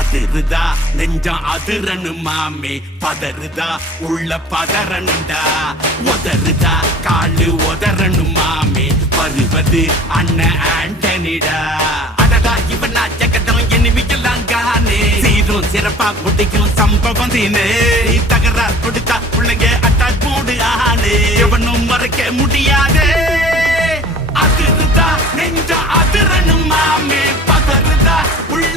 அதிருதா நெஞ்சம் அதிரனு மாமே பதறுதா உள்ள பதறனுண்டா உதறுதா காலு உதறனு மாமே வருவது அண்ணன் ஆண்டனிடா அடடா இவனா ஜகதம் எனிமிக்கலாம் கானே சீரும் சிறப்பா குட்டிக்கும் சம்பவம் தீனே தகரா கொடுத்தா பிள்ளைங்க அட்டாக் போடு ஆனே எவனும் மறைக்க முடியாதே அதிருதா நெஞ்சம் அதிரனு மாமே பதறுதா உள்ள